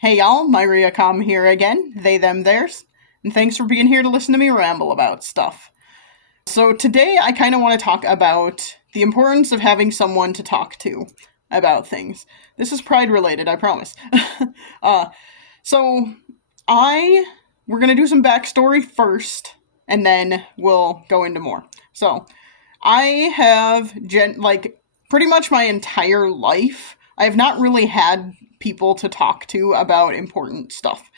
Hey y'all, Myria Com here again, they, them, theirs, and thanks for being here to listen to me ramble about stuff. So today I kind of want to talk about the importance of having someone to talk to about things. This is pride related, I promise. uh, so we're gonna do some backstory first, and then we'll go into more. So I have pretty much my entire life, I have not really had people to talk to about important stuff.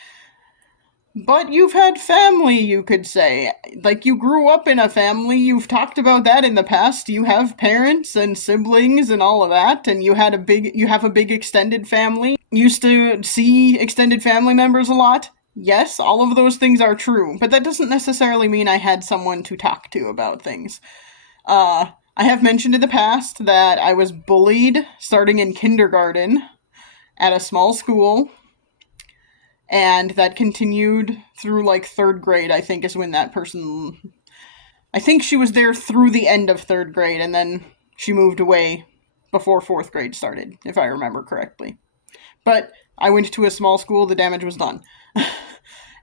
But you've had family, you could say. Like, you grew up in a family, you've talked about that in the past. You have parents and siblings and all of that, and you have a big extended family. Used to see extended family members a lot. Yes, all of those things are true, but that doesn't necessarily mean I had someone to talk to about things. I have mentioned in the past that I was bullied starting in kindergarten at a small school, and that continued through like third grade, I think, is when that person. I think she was there through the end of third grade, and then she moved away before fourth grade started, if I remember correctly. But I went to a small school, the damage was done.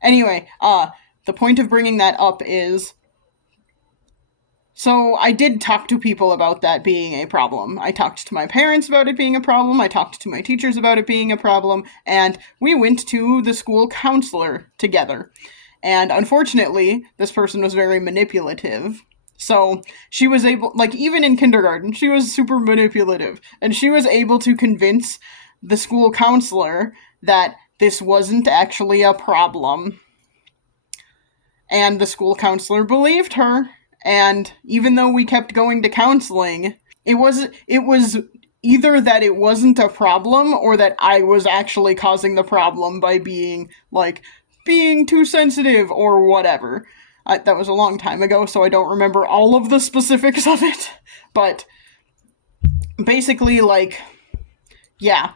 Anyway, the point of bringing that up is, so I did talk to people about that being a problem. I talked to my parents about it being a problem, I talked to my teachers about it being a problem, and we went to the school counselor together. And unfortunately, this person was very manipulative. So she was able, like, even in kindergarten, she was super manipulative. And she was able to convince the school counselor that this wasn't actually a problem. And the school counselor believed her. And even though we kept going to counseling, it was either that it wasn't a problem or that I was actually causing the problem by being too sensitive or whatever. That was a long time ago, so I don't remember all of the specifics of it. But basically, yeah.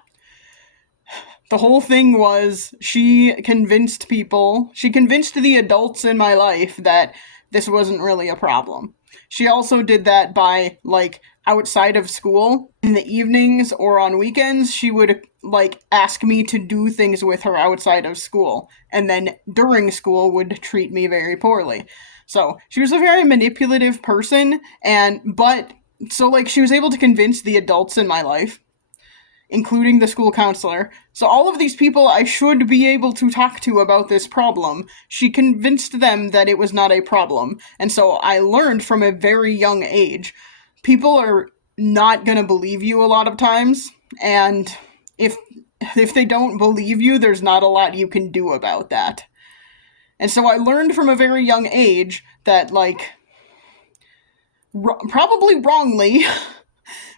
The whole thing was she convinced the adults in my life that this wasn't really a problem. She also did that by, outside of school, in the evenings or on weekends, she would, ask me to do things with her outside of school, and then during school would treat me very poorly. So, she was a very manipulative person, she was able to convince the adults in my life, including the school counselor. So all of these people I should be able to talk to about this problem, she convinced them that it was not a problem. And so I learned from a very young age, people are not gonna believe you a lot of times, and if they don't believe you, there's not a lot you can do about that. And so I learned from a very young age that, probably wrongly,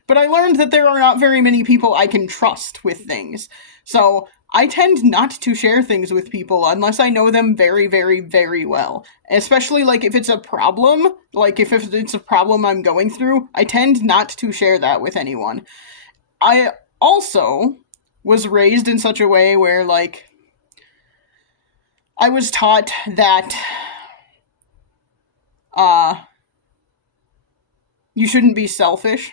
but I learned that there are not very many people I can trust with things. So I tend not to share things with people unless I know them very, very, very well. Especially, if it's a problem, if it's a problem I'm going through, I tend not to share that with anyone. I also was raised in such a way where, I was taught that, you shouldn't be selfish.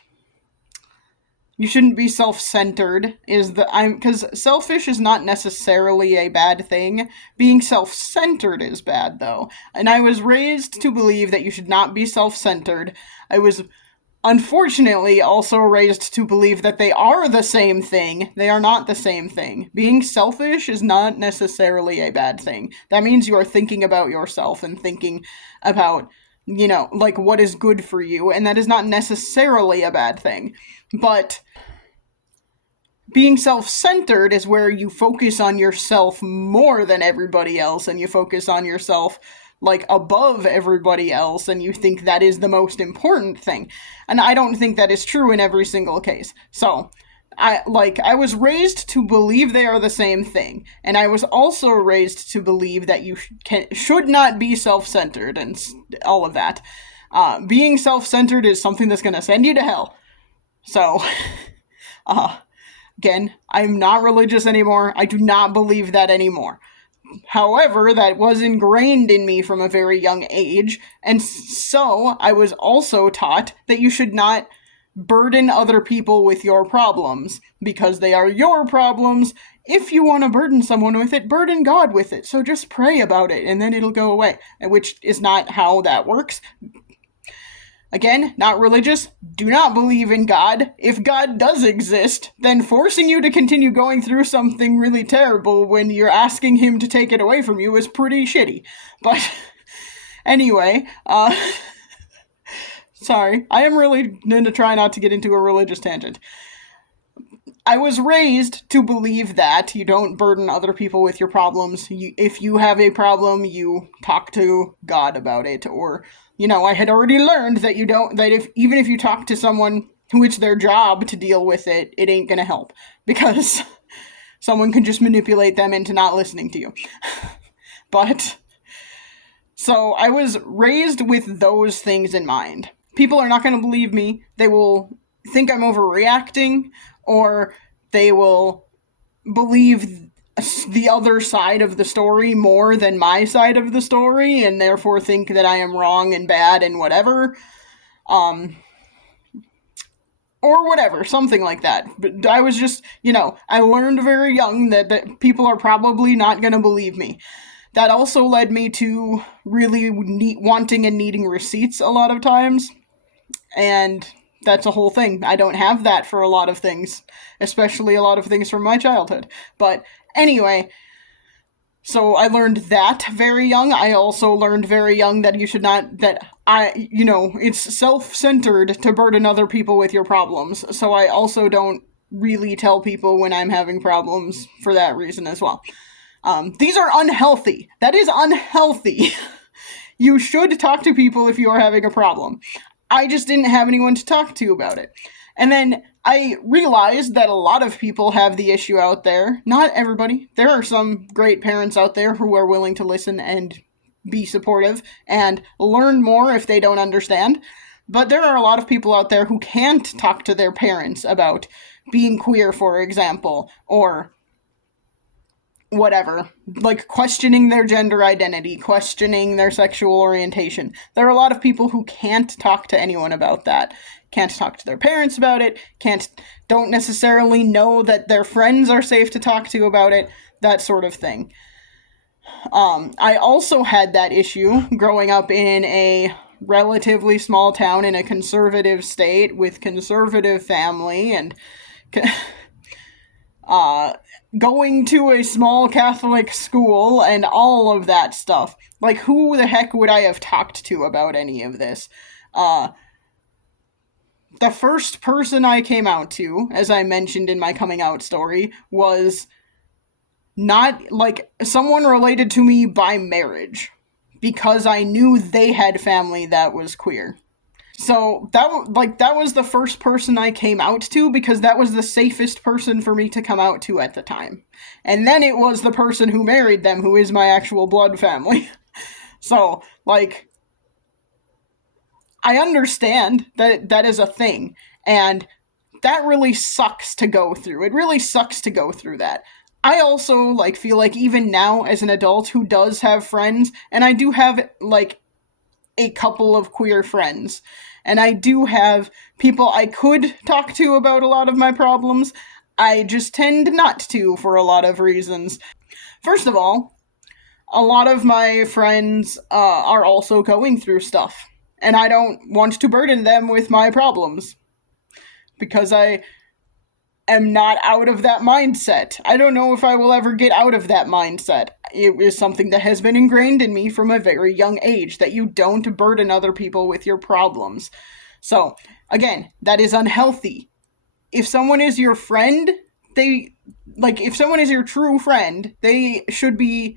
You shouldn't be self-centered, because selfish is not necessarily a bad thing. Being self-centered is bad, though. And I was raised to believe that you should not be self-centered. I was, unfortunately, also raised to believe that they are the same thing. They are not the same thing. Being selfish is not necessarily a bad thing. That means you are thinking about yourself and thinking about, what is good for you, and that is not necessarily a bad thing. But being self-centered is where you focus on yourself more than everybody else, and you focus on yourself, above everybody else, and you think that is the most important thing. And I don't think that is true in every single case. So, I was raised to believe they are the same thing, and I was also raised to believe that you should not be self-centered, and all of that. Being self-centered is something that's gonna send you to hell. So, again, I'm not religious anymore. I do not believe that anymore. However, that was ingrained in me from a very young age, and so I was also taught that you should not burden other people with your problems, because they are your problems, if you want to burden someone with it, burden God with it. So just pray about it and then it'll go away, which is not how that works. Again, not religious, do not believe in God. If God does exist, then forcing you to continue going through something really terrible when you're asking him to take it away from you is pretty shitty. But anyway, sorry, I am really going to try not to get into a religious tangent. I was raised to believe that you don't burden other people with your problems. If you have a problem, you talk to God about it. Or, I had already learned that even if you talk to someone who it's their job to deal with it, it ain't gonna help. Because someone can just manipulate them into not listening to you. But, so I was raised with those things in mind. People are not gonna believe me. They will think I'm overreacting, or they will believe the other side of the story more than my side of the story, and therefore think that I am wrong and bad and whatever. Or whatever, something like that. But I was just, I learned very young that people are probably not going to believe me. That also led me to really wanting and needing receipts a lot of times. And that's a whole thing. I don't have that for a lot of things, especially a lot of things from my childhood. But anyway, so I learned that very young. I also learned very young that it's self-centered to burden other people with your problems. So I also don't really tell people when I'm having problems for that reason as well. These are unhealthy. That is unhealthy. You should talk to people if you are having a problem. I just didn't have anyone to talk to about it. And then I realized that a lot of people have the issue out there. Not everybody. There are some great parents out there who are willing to listen and be supportive and learn more if they don't understand. But there are a lot of people out there who can't talk to their parents about being queer, for example, or whatever, like questioning their gender identity, questioning their sexual orientation. There are a lot of people who can't talk to anyone about that, can't talk to their parents about it, don't necessarily know that their friends are safe to talk to about it, that sort of thing. I also had that issue growing up in a relatively small town in a conservative state with conservative family and going to a small Catholic school and all of that stuff. Like, who the heck would I have talked to about any of this? The first person I came out to, as I mentioned in my coming out story, was not, like, someone related to me by marriage, because I knew they had family that was queer. So that was the first person I came out to, because that was the safest person for me to come out to at the time. And then it was the person who married them, who is my actual blood family. So, like, I understand that that is a thing, and that really sucks to go through. It really sucks to go through that. I also, feel like even now as an adult who does have friends, and I do have, a couple of queer friends, and I do have people I could talk to about a lot of my problems, I just tend not to for a lot of reasons. First of all, a lot of my friends are also going through stuff, and I don't want to burden them with my problems, because I am not out of that mindset. I don't know if I will ever get out of that mindset. It is something that has been ingrained in me from a very young age, that you don't burden other people with your problems. So, again, that is unhealthy. If someone is your friend, if someone is your true friend, they should be,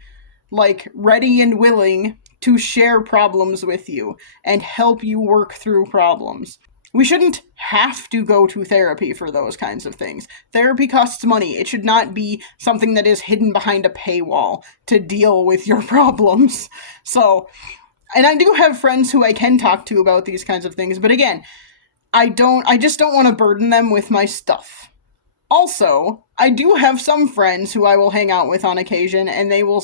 ready and willing to share problems with you and help you work through problems. We shouldn't have to go to therapy for those kinds of things. Therapy costs money. It should not be something that is hidden behind a paywall to deal with your problems. So, and I do have friends who I can talk to about these kinds of things, but again, I just don't want to burden them with my stuff. Also, I do have some friends who I will hang out with on occasion, and they will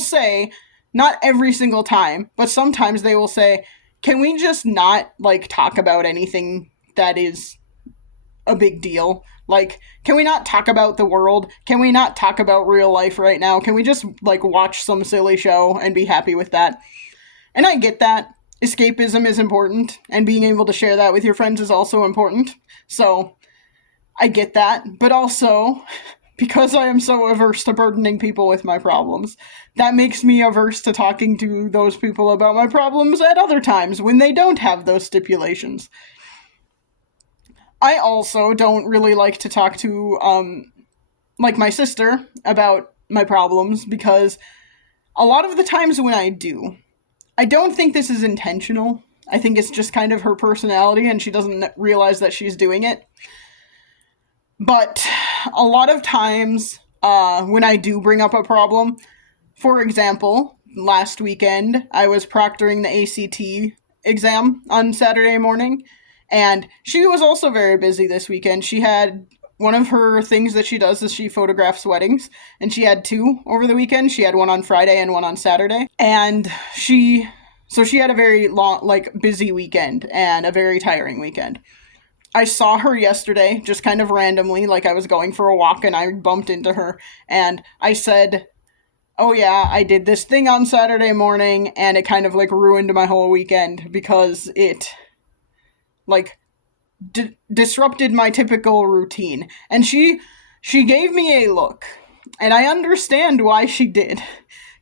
say, not every single time, but sometimes they will say, can we just not, talk about anything that is a big deal? Like, can we not talk about the world? Can we not talk about real life right now? Can we just, like, watch some silly show and be happy with that? And I get that. Escapism is important, and being able to share that with your friends is also important. So, I get that. But also, because I am so averse to burdening people with my problems, that makes me averse to talking to those people about my problems at other times when they don't have those stipulations. I also don't really like to talk to, like, my sister about my problems, because a lot of the times when I do, I don't think this is intentional. I think it's just kind of her personality and she doesn't realize that she's doing it. But a lot of times, when I do bring up a problem, for example, last weekend I was proctoring the ACT exam on Saturday morning, and she was also very busy this weekend. She had one of her things that she does is she photographs weddings, and she had two over the weekend. She had one on Friday and one on Saturday. And she had a very long, like, busy weekend and a very tiring weekend. I saw her yesterday, just kind of randomly, like I was going for a walk and I bumped into her, and I said, oh yeah, I did this thing on Saturday morning, and it kind of, like, ruined my whole weekend because it, like, disrupted my typical routine. And she gave me a look, and I understand why she did.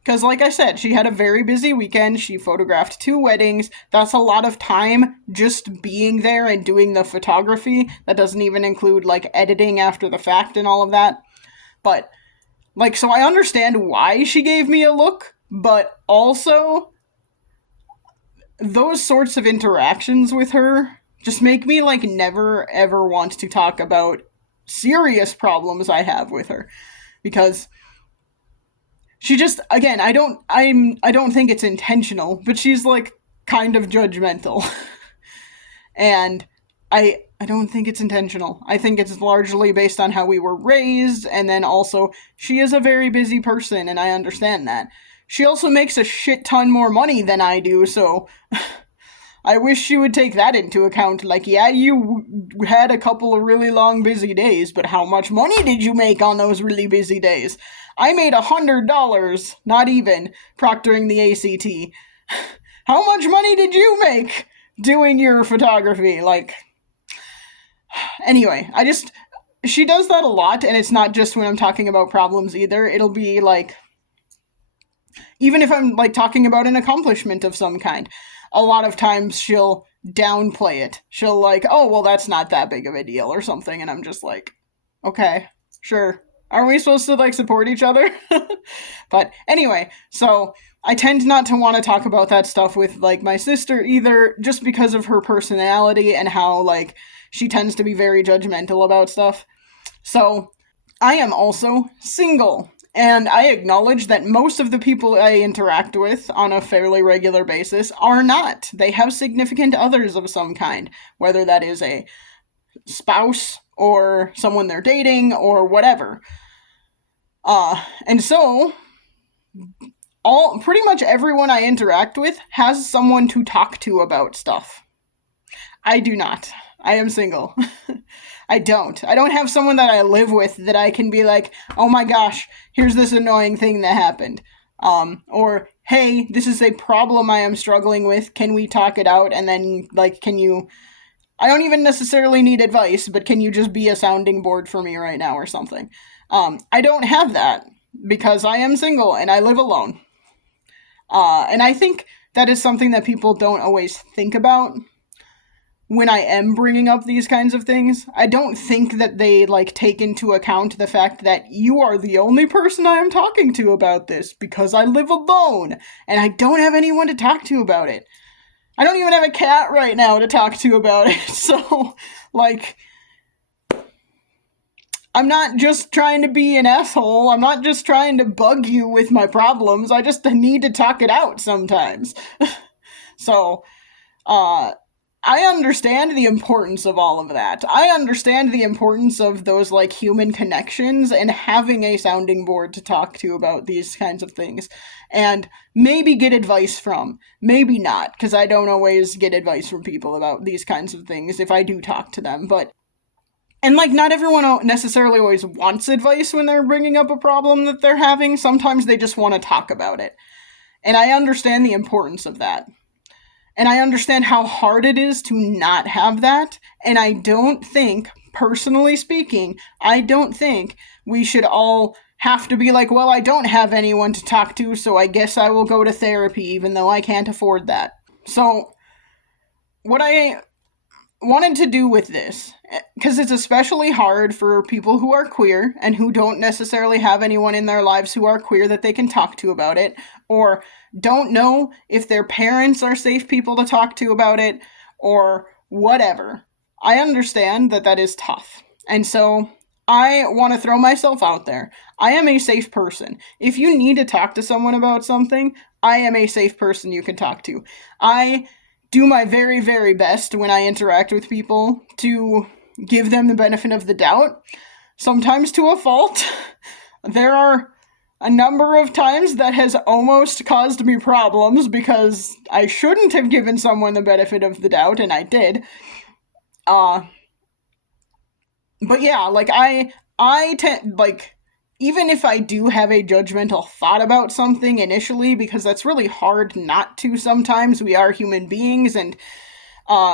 Because, like I said, she had a very busy weekend. She photographed two weddings. That's a lot of time just being there and doing the photography. That doesn't even include, like, editing after the fact and all of that. But, like, so I understand why she gave me a look, but also those sorts of interactions with her just make me, like, never ever want to talk about serious problems I have with her. Because she just, again, I don't think it's intentional, but she's, like, kind of judgmental. And I don't think it's intentional. I think it's largely based on how we were raised, and then also, she is a very busy person, and I understand that. She also makes a shit ton more money than I do, so I wish she would take that into account. Like, yeah, you had a couple of really long busy days, but how much money did you make on those really busy days? I made $100, not even, proctoring the ACT. How much money did you make doing your photography? Like, anyway, she does that a lot, and it's not just when I'm talking about problems either. It'll be, like, even if I'm, like, talking about an accomplishment of some kind, a lot of times she'll downplay it. She'll, like, oh, well, that's not that big of a deal or something, and I'm just like, okay, sure. Aren't we supposed to, like, support each other? But anyway, so I tend not to want to talk about that stuff with, like, my sister either, just because of her personality and how, like, she tends to be very judgmental about stuff. So I am also single. And I acknowledge that most of the people I interact with on a fairly regular basis are not. They have significant others of some kind, whether that is a spouse or someone they're dating or whatever. And so, pretty much everyone I interact with has someone to talk to about stuff. I do not. I am single. I don't have someone that I live with that I can be like, oh my gosh, here's this annoying thing that happened. Or, hey, this is a problem I am struggling with, can we talk it out? And then, like, I don't even necessarily need advice, but can you just be a sounding board for me right now or something? I don't have that, because I am single and I live alone. And I think that is something that people don't always think about when I am bringing up these kinds of things. I don't think that they, like, take into account the fact that you are the only person I am talking to about this, because I live alone, and I don't have anyone to talk to about it. I don't even have a cat right now to talk to about it, so, like, I'm not just trying to be an asshole, I'm not just trying to bug you with my problems, I just need to talk it out sometimes. So, I understand the importance of all of that. I understand the importance of those, like, human connections and having a sounding board to talk to about these kinds of things. And maybe get advice from. Maybe not, because I don't always get advice from people about these kinds of things if I do talk to them. But And, like, not everyone necessarily always wants advice when they're bringing up a problem that they're having. Sometimes they just want to talk about it. And I understand the importance of that. And I understand how hard it is to not have that. And I don't think, personally speaking, I don't think we should all have to be like, well, I don't have anyone to talk to, so I guess I will go to therapy even though I can't afford that. So, what I wanted to do with this, because it's especially hard for people who are queer and who don't necessarily have anyone in their lives who are queer that they can talk to about it, or don't know if their parents are safe people to talk to about it, or whatever. I understand that that is tough. And so I want to throw myself out there. I am a safe person. If you need to talk to someone about something, I am a safe person you can talk to. I do my very, very best when I interact with people to give them the benefit of the doubt, sometimes to a fault. There are a number of times that has almost caused me problems because I shouldn't have given someone the benefit of the doubt, and I did. But yeah, like, I tend, like, even if I do have a judgmental thought about something initially, because that's really hard not to sometimes, we are human beings, and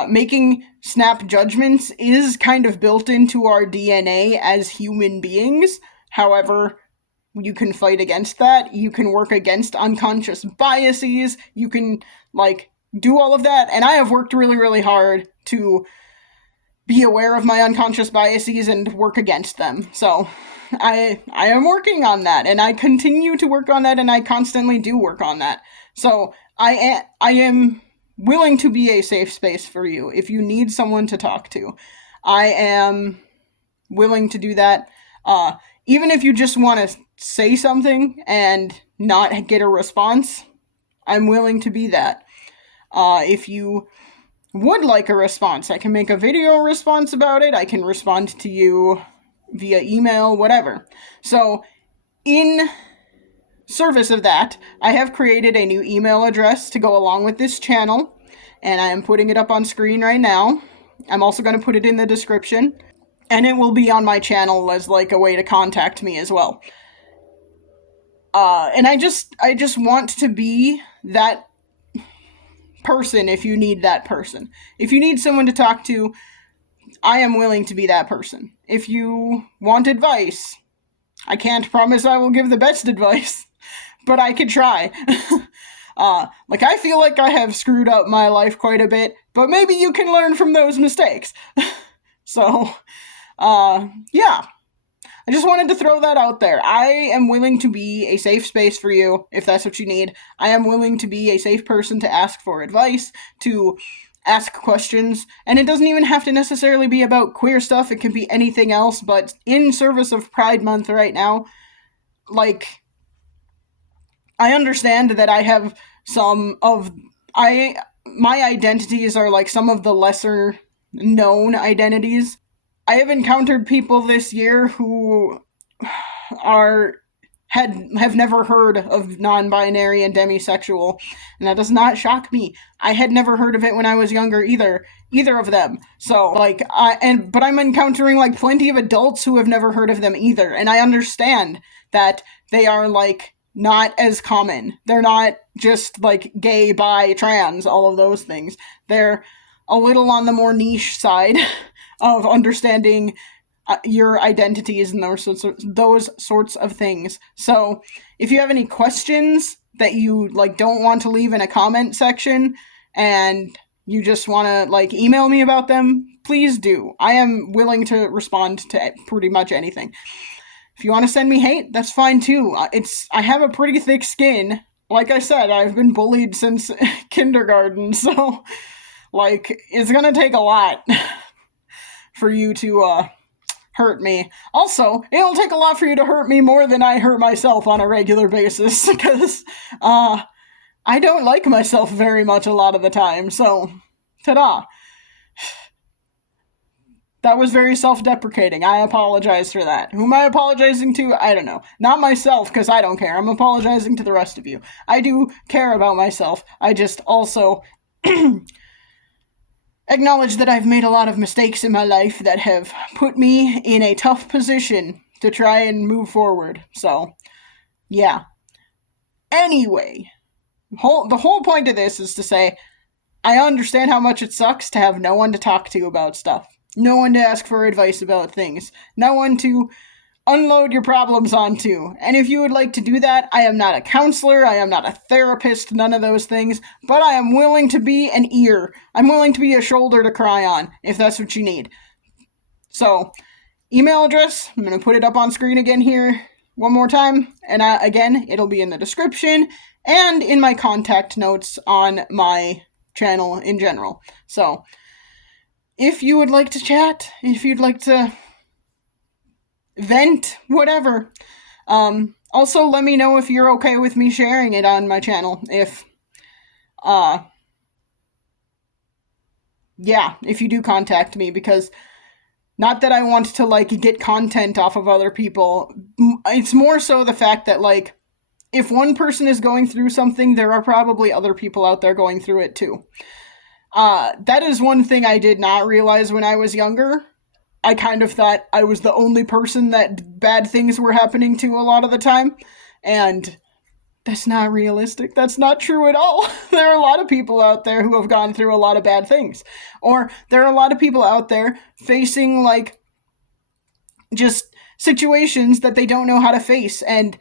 making snap judgments is kind of built into our DNA as human beings. However, you can fight against that. You can work against unconscious biases. You can, like, do all of that. And I have worked really, really hard to be aware of my unconscious biases and work against them. So I am working on that, and I continue to work on that, and I constantly do work on that. So I am willing to be a safe space for you if you need someone to talk to. I am willing to do that. Even if you just want to say something and not get a response, I'm willing to be that. If you would like a response, I can make a video response about it. I can respond to you via email, whatever. So, in service of that, I have created a new email address to go along with this channel, and I am putting it up on screen right now. I'm also going to put it in the description, and it will be on my channel as, like, a way to contact me as well. And I just want to be that person if you need that person. If you need someone to talk to, I am willing to be that person. If you want advice, I can't promise I will give the best advice, but I could try. Like, I feel like I have screwed up my life quite a bit, but maybe you can learn from those mistakes. So, yeah. I just wanted to throw that out there. I am willing to be a safe space for you, if that's what you need. I am willing to be a safe person to ask for advice, to ask questions, and it doesn't even have to necessarily be about queer stuff. It can be anything else, but in service of Pride Month right now, like, I understand that I have my identities are, like, some of the lesser known identities. I have encountered people this year who have never heard of non-binary and demisexual, and that does not shock me. I had never heard of it when I was younger either of them. So, like, but I'm encountering, like, plenty of adults who have never heard of them either, and I understand that they are, like, not as common. They're not just, like, gay, bi, trans, all of those things. They're a little on the more niche side of understanding your identities and those sorts of things. So, if you have any questions that you, like, don't want to leave in a comment section and you just want to, like, email me about them, please do. I am willing to respond to pretty much anything. If you want to send me hate, that's fine too. I have a pretty thick skin. Like I said, I've been bullied since kindergarten, so, like, it's gonna take a lot for you to hurt me. Also, it'll take a lot for you to hurt me more than I hurt myself on a regular basis, because I don't like myself very much a lot of the time, so, ta-da. That was very self-deprecating. I apologize for that. Who am I apologizing to? I don't know. Not myself, because I don't care. I'm apologizing to the rest of you. I do care about myself. I just also acknowledge that I've made a lot of mistakes in my life that have put me in a tough position to try and move forward. So, yeah. Anyway, the whole point of this is to say I understand how much it sucks to have no one to talk to about stuff, no one to ask for advice about things, no one to unload your problems onto. And if you would like to do that, I am not a counselor, I am not a therapist, none of those things, but I am willing to be an ear. I'm willing to be a shoulder to cry on if that's what you need. So, email address, I'm going to put it up on screen again here one more time. And again, it'll be in the description and in my contact notes on my channel in general. So, if you would like to chat, if you'd like to vent, whatever. Also, let me know if you're okay with me sharing it on my channel. If you do contact me, because not that I want to, like, get content off of other people. It's more so the fact that, like, if one person is going through something, there are probably other people out there going through it too. That is one thing I did not realize when I was younger. I kind of thought I was the only person that bad things were happening to a lot of the time. And that's not realistic. That's not true at all. There are a lot of people out there who have gone through a lot of bad things. Or there are a lot of people out there facing, like, just situations that they don't know how to face. And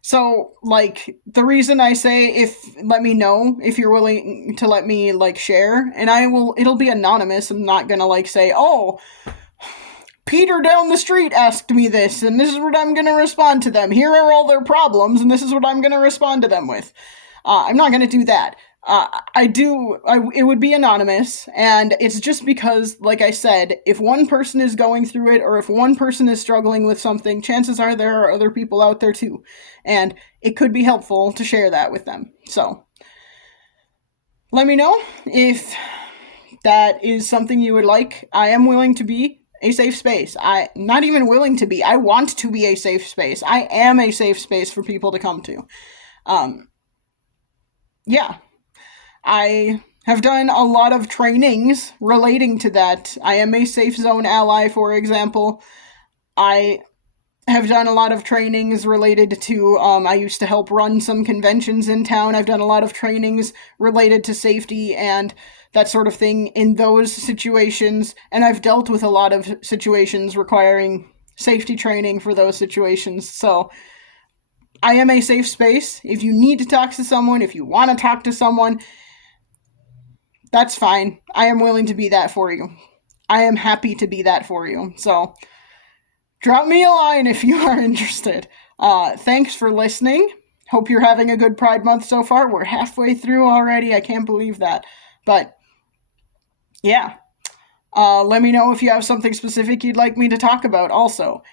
so, like, the reason I say let me know if you're willing to let me, like, share, and it'll be anonymous. I'm not gonna, like, say, oh, Peter down the street asked me this, and this is what I'm gonna respond to them. Here are all their problems, and this is what I'm gonna respond to them with. I'm not gonna do that. It would be anonymous, and it's just because, like I said, if one person is going through it, or if one person is struggling with something, chances are there are other people out there too, and it could be helpful to share that with them. So, let me know if that is something you would like. I am willing to be a safe space. Not even willing to be. I want to be a safe space. I am a safe space for people to come to. Yeah. I have done a lot of trainings relating to that. I am a safe zone ally, for example. I have done a lot of trainings related to, I used to help run some conventions in town. I've done a lot of trainings related to safety and that sort of thing in those situations, and I've dealt with a lot of situations requiring safety training for those situations. So, I am a safe space. If you need to talk to someone, if you want to talk to someone, that's fine. I am willing to be that for you. I am happy to be that for you. So, drop me a line if you are interested. Thanks for listening. Hope you're having a good Pride Month so far. We're halfway through already. I can't believe that. But, yeah. Let me know if you have something specific you'd like me to talk about also.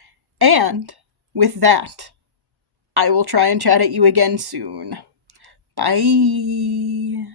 And, with that, I will try and chat at you again soon. Bye.